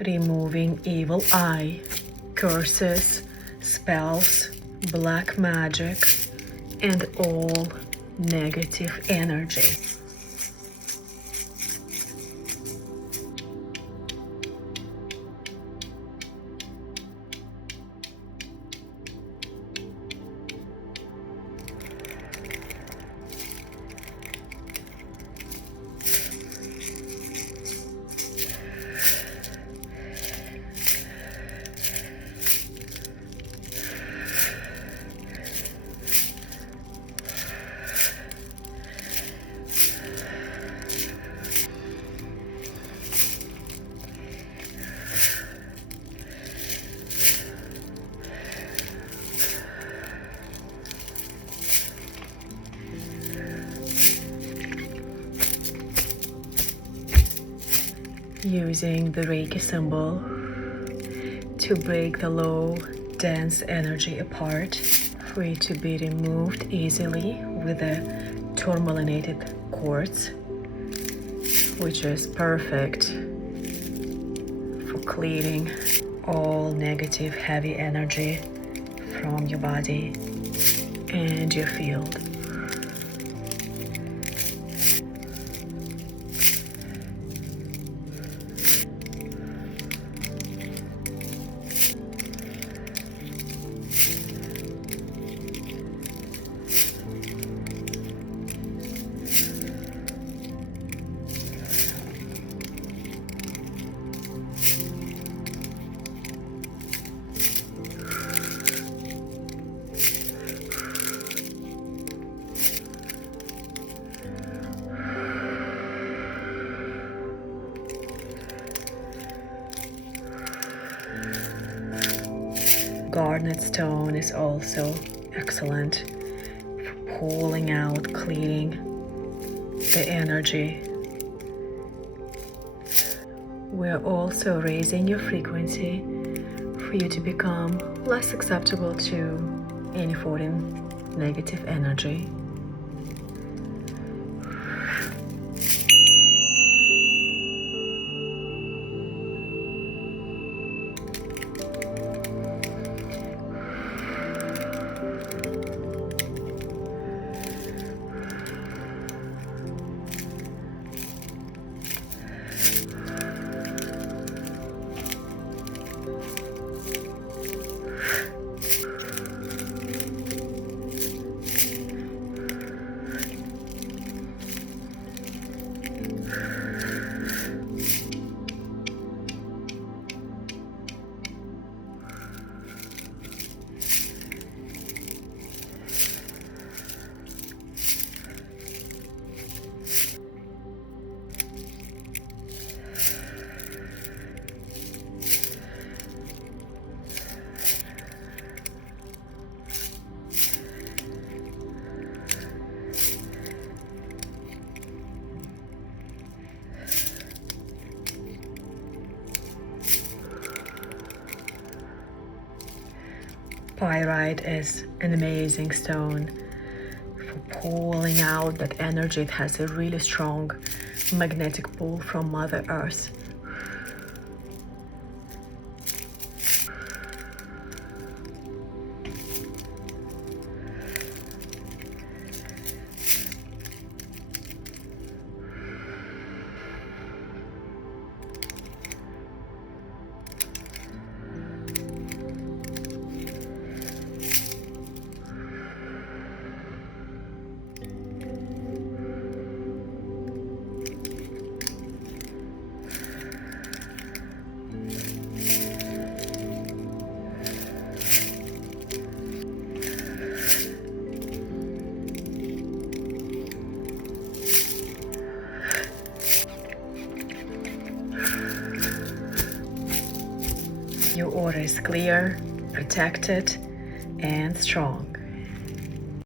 removing evil eye, curses, spells, black magic, and all negative energy. Using the Reiki symbol to break the low, dense energy apart, for it to be removed easily with the tourmalinated quartz, which is perfect for clearing all negative, heavy energy from your body and your field. Garnet stone is also excellent for pulling out, clearing the energy. We're also raising your frequency for you to become less susceptible to any foreign negative energy. Pyrite is an amazing stone for pulling out that energy. It has a really strong magnetic pull from Mother Earth. Your aura is clear, protected, and strong.